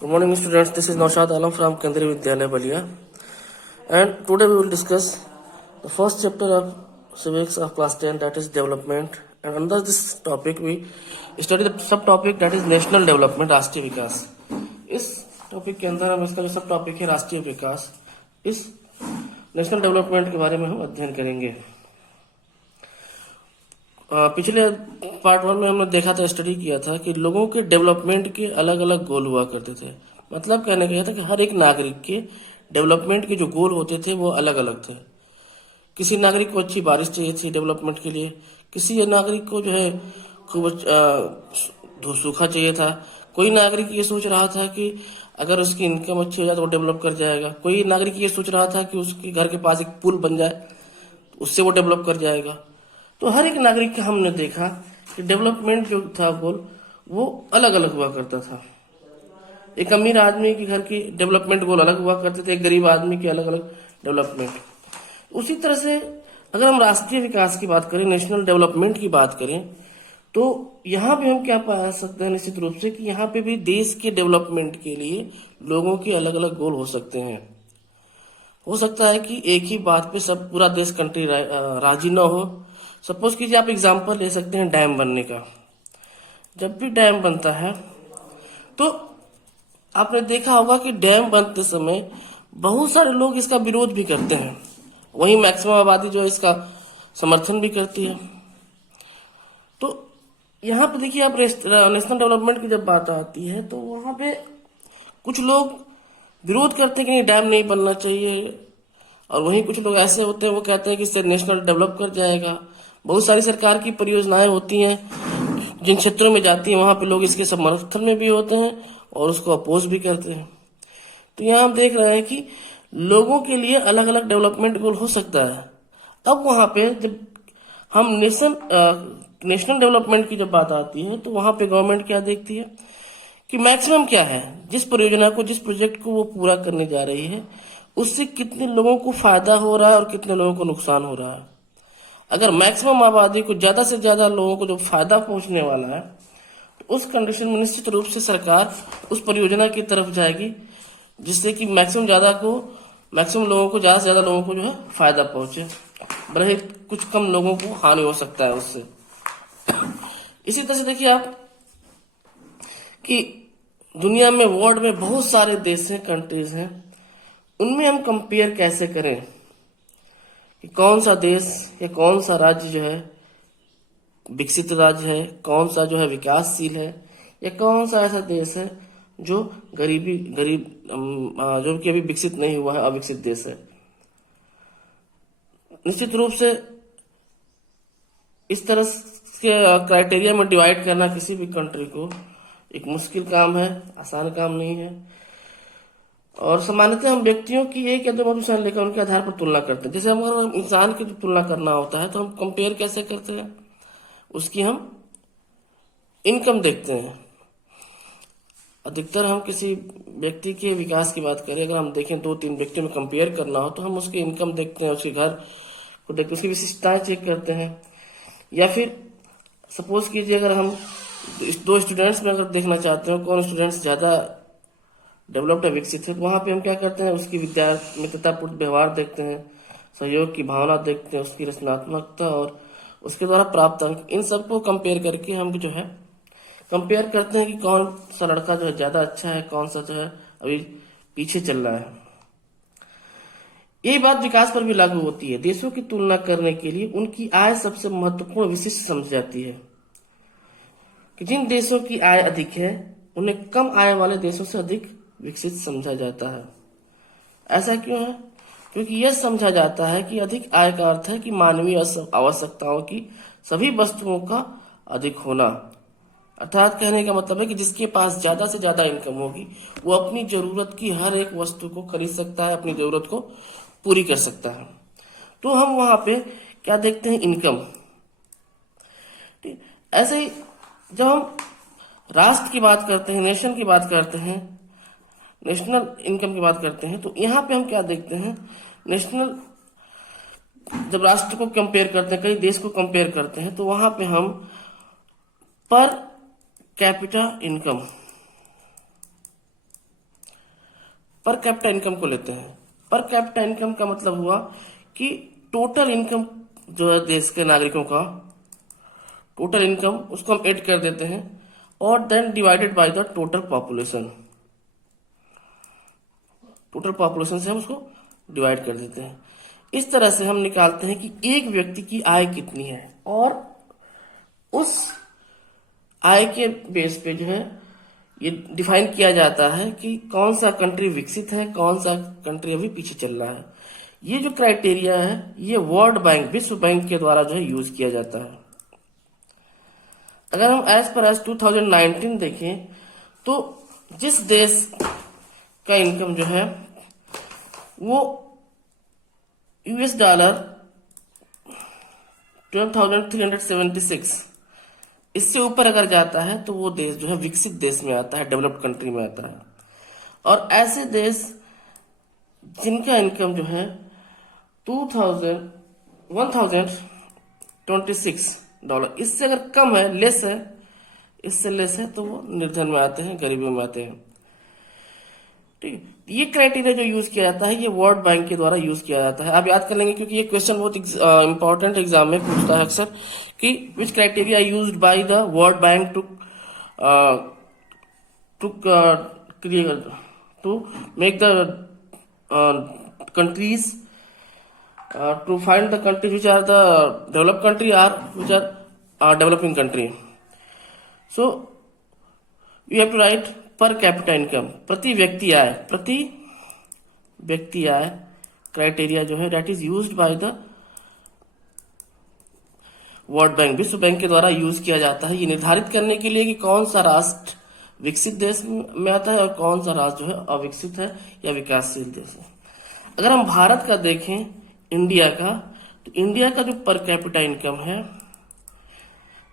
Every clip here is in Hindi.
Good morning, students. This is Naushad Alam from Kendriya Vidyalaya Balia, and today we will discuss the first chapter of civics of class 10, that is development. And under this topic, we study the subtopic that is national development, राष्ट्रीय विकास. इस टॉपिक के अंदर हम इसका जो सब टॉपिक है राष्ट्रीय विकास, इस नेशनल डेवलपमेंट के बारे में हम अध्ययन करेंगे. पिछले पार्ट 1 में हमने देखा था, स्टडी किया था कि लोगों के डेवलपमेंट के अलग अलग गोल हुआ करते थे. मतलब कहने का यह था कि हर एक नागरिक के डेवलपमेंट के जो गोल होते थे वो अलग अलग थे. किसी नागरिक को अच्छी बारिश चाहिए थी डेवलपमेंट के लिए, किसी नागरिक को जो है खूब सूखा चाहिए था, कोई नागरिक ये सोच रहा था कि अगर उसकी इनकम अच्छी हो जाए तो वो डेवलप कर जाएगा, कोई नागरिक ये सोच रहा था कि उसके घर के पास एक पुल बन जाए उससे वो डेवलप कर जाएगा. तो हर एक नागरिक का हमने देखा कि डेवलपमेंट जो था गोल वो अलग अलग हुआ करता था. एक अमीर आदमी के घर की डेवलपमेंट गोल अलग हुआ करते थे, एक गरीब आदमी के अलग अलग डेवलपमेंट. उसी तरह से अगर हम राष्ट्रीय विकास की बात करें, नेशनल डेवलपमेंट की बात करें, तो यहाँ पे हम क्या पा सकते हैं निश्चित रूप से कि यहाँ पे भी देश के डेवलपमेंट के लिए लोगों के अलग अलग गोल हो सकते हैं. हो सकता है कि एक ही बात पे सब पूरा देश कंट्री राजी न हो. सपोज कीजिए आप एग्जांपल ले सकते हैं डैम बनने का. जब भी डैम बनता है तो आपने देखा होगा कि डैम बनते समय बहुत सारे लोग इसका विरोध भी करते हैं, वहीं मैक्सिमम आबादी जो है इसका समर्थन भी करती है. तो यहाँ पे देखिए आप नेशनल डेवलपमेंट की जब बात आती है तो वहां पे कुछ लोग विरोध करते हैं कि नहीं डैम नहीं बनना चाहिए, और वहीं कुछ लोग ऐसे होते हैं वो कहते हैं कि इससे नेशनल डेवलप कर जाएगा. बहुत सारी सरकार की परियोजनाएं होती हैं जिन क्षेत्रों में जाती हैं वहां पे लोग इसके समर्थन में भी होते हैं और उसको अपोज भी करते हैं. तो यहाँ हम देख रहे हैं कि लोगों के लिए अलग अलग डेवलपमेंट गोल हो सकता है. अब वहां पे जब हम नेशनल डेवलपमेंट की जब बात आती है तो वहां पे गवर्नमेंट क्या देखती है कि मैक्सिमम क्या है, जिस परियोजना को, जिस प्रोजेक्ट को वो पूरा करने जा रही है उससे कितने लोगों को फायदा हो रहा है और कितने लोगों को नुकसान हो रहा है. अगर मैक्सिमम आबादी को, ज्यादा से ज्यादा लोगों को जो फायदा पहुंचने वाला है, तो उस कंडीशन में निश्चित रूप से सरकार उस परियोजना की तरफ जाएगी जिससे कि मैक्सिमम लोगों को, ज्यादा से ज्यादा लोगों को जो है फायदा पहुंचे, भले कुछ कम लोगों को हानि हो सकता है उससे. इसी तरह से देखिए आप कि दुनिया में, वर्ल्ड में बहुत सारे देश हैं, कंट्रीज हैं, उनमें हम कंपेयर कैसे करें कि कौन सा देश या कौन सा राज्य जो है विकसित राज्य है, कौन सा जो है विकासशील है, या कौन सा ऐसा देश है जो जो कि अभी विकसित नहीं हुआ है, अविकसित देश है. निश्चित रूप से इस तरह के क्राइटेरिया में डिवाइड करना किसी भी कंट्री को एक मुश्किल काम है, आसान काम नहीं है. और सामान्यतः हम व्यक्तियों की एक या दो मोटिवेशन लेकर उनके आधार पर तुलना करते हैं. जैसे हम इंसान की तुलना करना होता है तो हम कंपेयर कैसे करते हैं, उसकी हम इनकम देखते हैं. अधिकतर हम किसी व्यक्ति के विकास की बात करें, अगर हम देखें 2-3 व्यक्तियों में कंपेयर करना हो तो हम उसकी इनकम देखते हैं, उसके घर को देखते हैं, उसकी विशिष्टताएं चेक करते हैं. या फिर सपोज कीजिए अगर हम 2 स्टूडेंट्स में अगर देखना चाहते हो कौन स्टूडेंट्स ज्यादा डेवलप्ड है, विकसित है, तो वहां पे हम क्या करते हैं, उसकी मित्रतापूर्ण व्यवहार देखते हैं, सहयोग की भावना देखते हैं, उसकी रचनात्मकता और उसके द्वारा प्राप्त अंक, इन सबको कंपेयर करके हम जो है कंपेयर करते हैं कि कौन सा लड़का जो है ज्यादा अच्छा है, कौन सा जो है अभी पीछे चल रहा है. यही बात विकास पर भी लागू होती है. देशों की तुलना करने के लिए उनकी आय सबसे महत्वपूर्ण विशिष्ट समझी जाती है कि जिन देशों की आय अधिक है उन्हें कम आय वाले देशों से अधिक विकसित समझा जाता है. ऐसा क्यों है? क्योंकि यह समझा जाता है कि अधिक आय का अर्थ है कि मानवीय आवश्यकताओं की सभी वस्तुओं का अधिक होना. अर्थात कहने का मतलब है कि जिसके पास ज्यादा से ज्यादा इनकम होगी वो अपनी जरूरत की हर एक वस्तु को खरीद सकता है, अपनी जरूरत को पूरी कर सकता है. तो हम वहां पे क्या देखते हैं, इनकम. ऐसे ही जब हम राष्ट्र की बात करते हैं, नेशन की बात करते हैं, नेशनल इनकम की बात करते हैं, तो यहाँ पे हम क्या देखते हैं, नेशनल जब राष्ट्र को कंपेयर करते हैं, कई देश को कंपेयर करते हैं, तो वहां पे हम per capita income per capita income को लेते हैं। पर कैपिटा इनकम का मतलब हुआ कि टोटल इनकम जो है देश के नागरिकों का टोटल इनकम, उसको हम ऐड कर देते हैं और then divided by the total population. Total population से हम उसको डिवाइड कर देते हैं। इस तरह से हम निकालते हैं कि एक व्यक्ति की आय कितनी है, और उस आय के बेस पे जो है ये डिफाइन किया जाता है कि कौन सा कंट्री विकसित है, कौन सा कंट्री अभी पीछे चल रहा है। ये जो क्राइटेरिया है ये वर्ल्ड बैंक, विश्व बैंक के द्वारा जो है यूज किया जाता है। अगर हम एज पर एज 2019 देखें तो जिस देश का इनकम जो है वो यूएस डॉलर 12,376, इससे ऊपर अगर जाता है तो वो देश जो है विकसित देश में आता है, डेवलप्ड कंट्री में आता है। और ऐसे देश जिनका इनकम जो है 1026 डॉलर, इससे अगर कम है, लेस है, इससे लेस है, तो वो निर्धन में आते हैं, गरीबी में आते हैं। ठीक है, ये क्राइटेरिया जो यूज किया जाता है ये वर्ल्ड बैंक के द्वारा यूज किया जाता है। आप याद कर लेंगे क्योंकि ये क्वेश्चन बहुत इंपॉर्टेंट एग्जाम में पूछता है अक्सर कि which criteria used by the World Bank to make the countries to find the countries which are the developed country or which are developing country. So you have to write per capita income, प्रति व्यक्ति आय क्राइटेरिया जो है that is used by the world bank, विश्व बैंक के द्वारा यूज किया जाता है ये निर्धारित करने के लिए कि कौन सा राष्ट्र विकसित देश में आता है और कौन सा राष्ट्र जो है अविकसित है या विकासशील देश है। अगर हम भारत का देखें, इंडिया का, तो इंडिया का जो पर कैपिटा इनकम है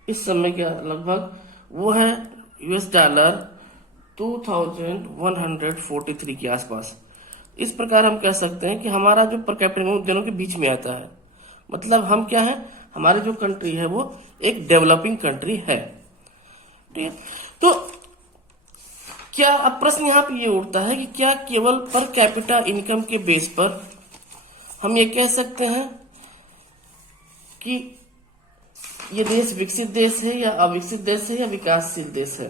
इस समय का लगभग वो है यूएस डॉलर 2143 के आसपास। इस प्रकार हम कह सकते हैं कि हमारा जो पर कैपिटा इनकम दोनों के बीच में आता है। मतलब हम क्या है, हमारी जो कंट्री है वो एक डेवलपिंग कंट्री है। ठीक है, तो क्या अब प्रश्न यहाँ पे ये उठता है कि क्या केवल पर कैपिटा इनकम के बेस पर हम ये कह सकते हैं कि ये देश विकसित देश है या अविकसित देश है या विकासशील देश है?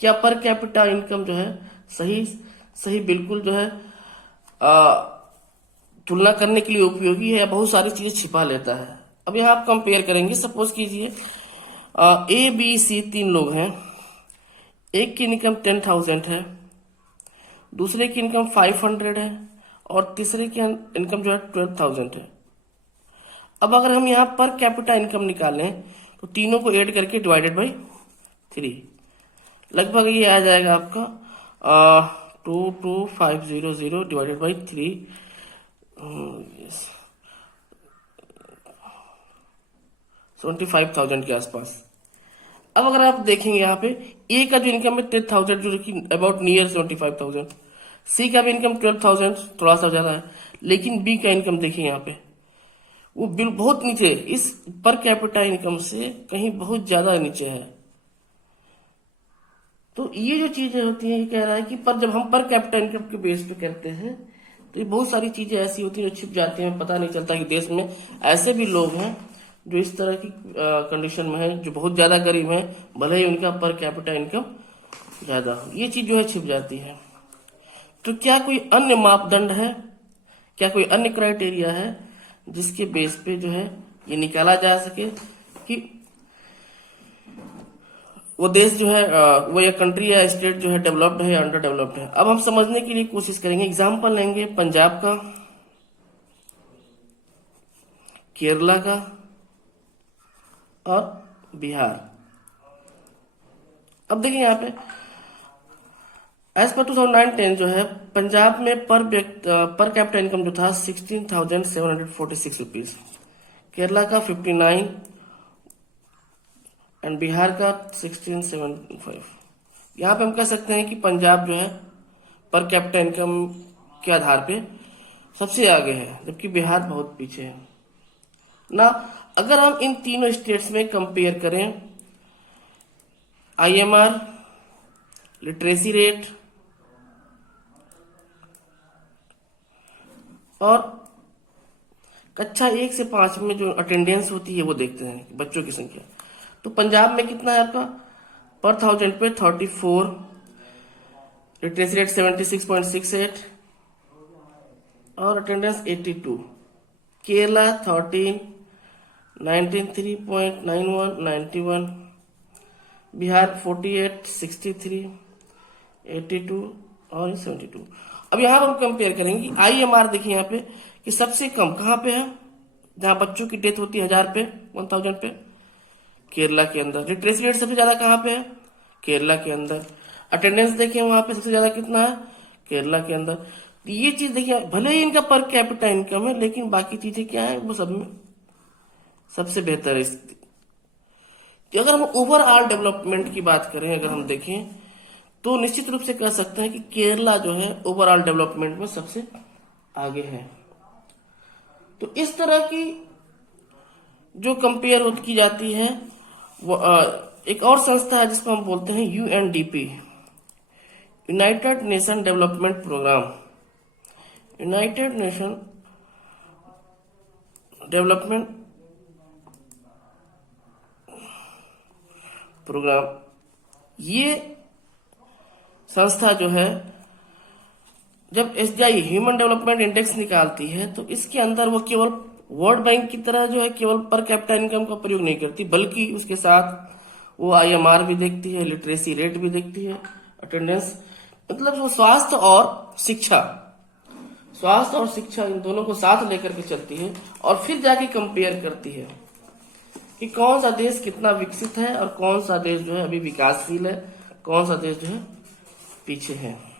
क्या पर कैपिटा इनकम जो है सही बिल्कुल जो है तुलना करने के लिए उपयोगी है या बहुत सारी चीजें छिपा लेता है? अब यहाँ आप कंपेयर करेंगे, सपोज कीजिए ए बी सी 3 लोग हैं, एक की इनकम 10,000 है, दूसरे की इनकम 500 है और तीसरे की इनकम जो है 12,000 है। अब अगर हम यहाँ पर कैपिटा इनकम निकालें तो तीनों को ऐड करके डिवाइडेड बाई 3, लगभग ये आ जाएगा आपका 22500 डिवाइडेड बाई 3, 75,000 के आसपास। अब अगर आप देखेंगे यहाँ पे ए का जो इनकम है 10,000 जो कि अबाउट नियर 75,000, सी का भी इनकम 12,000 थोड़ा सा ज्यादा है, लेकिन बी का इनकम देखिए यहाँ पे वो बिल बहुत नीचे, इस पर कैपिटा इनकम से कहीं बहुत ज्यादा नीचे है। तो ये जो चीजें होती हैं, ये कह रहा है कि पर जब हम पर कैपिटा इनकम के बेस पे करते हैं तो ये बहुत सारी चीजें ऐसी होती हैं जो छिप जाती हैं, पता नहीं चलता कि देश में ऐसे भी लोग हैं जो इस तरह की कंडीशन में है, जो बहुत ज्यादा गरीब हैं, भले ही उनका पर कैपिटा इनकम ज्यादा हो, ये चीज जो है छिप जाती है। तो क्या कोई अन्य मापदंड है, क्या कोई अन्य क्राइटेरिया है जिसके बेस पे जो है ये निकाला जा सके कि वो देश जो है वो या कंट्री या स्टेट जो है डेवलप्ड है या अंडर डेवलप्ड है? अब हम समझने के लिए कोशिश करेंगे, एग्जाम्पल लेंगे पंजाब का, केरला का और बिहार। अब देखिए यहाँ पे एज पर 2009-10 जो है पंजाब में पर कैपिटा इनकम जो था 16,746 रुपीज, केरला का 59 एंड बिहार का 1675। यहाँ पे हम कह सकते हैं कि पंजाब जो है पर कैपिटा इनकम के आधार पे सबसे आगे है, जबकि बिहार बहुत पीछे है ना। अगर हम इन तीनों स्टेट्स में कंपेयर करें IMR, लिटरेसी रेट और कक्षा 1 से 5 में जो अटेंडेंस होती है वो देखते हैं बच्चों की संख्या। तो पंजाब में कितना है आपका पर 1000 पे 34, लिटरेसी रेट 76.68 और अटेंडेंस 82। केरला 13, 93.91, 91। बिहार 48, 63, 82 और 72। अब यहाँ पर हम कंपेयर करेंगे IMR। देखिए यहाँ पे कि सबसे कम कहाँ पे है, जहाँ बच्चों की डेथ होती है 1000 पे 1000 पे, केरला के अंदर। लिटरेसी रेट सबसे ज्यादा कहाँ पे है, केरला के अंदर। अटेंडेंस देखिए वहां पे सबसे ज्यादा कितना है, केरला के अंदर। ये चीज देखिए, भले ही इनका पर कैपिटा इनकम है, लेकिन बाकी चीजें क्या है वो सब में सबसे बेहतर है। कि अगर हम ओवरऑल डेवलपमेंट की बात करें, अगर हम देखें तो निश्चित रूप से कह सकते हैं कि केरला जो है ओवरऑल डेवलपमेंट में सबसे आगे है। तो इस तरह की जो कंपेयर की जाती है वो एक और संस्था है जिसको हम बोलते हैं UNDP, United Nation Development Program. United Nation Development Program, ये संस्था जो है जब SDI ह्यूमन डेवलपमेंट इंडेक्स निकालती है तो इसके अंदर वो केवल वर्ल्ड बैंक की तरह जो है केवल पर कैपिटा इनकम का प्रयोग नहीं करती, बल्कि उसके साथ वो IMR भी देखती है, लिटरेसी रेट भी देखती है, अटेंडेंस, मतलब वो स्वास्थ्य और शिक्षा इन दोनों को साथ लेकर के चलती है और फिर जाके कंपेयर करती है कि कौन सा देश कितना विकसित है और कौन सा देश जो है अभी विकासशील है, कौन सा देश जो है पीछे है।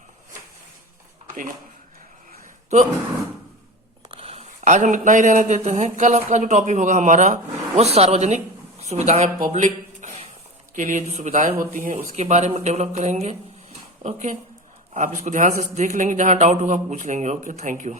ठीक है, तो आज हम इतना ही रहने देते हैं। कल का जो टॉपिक होगा हमारा वो सार्वजनिक सुविधाएं, पब्लिक के लिए जो सुविधाएं होती हैं उसके बारे में डेवलप करेंगे। ओके, आप इसको ध्यान से देख लेंगे, जहां डाउट होगा पूछ लेंगे। Okay, thank you.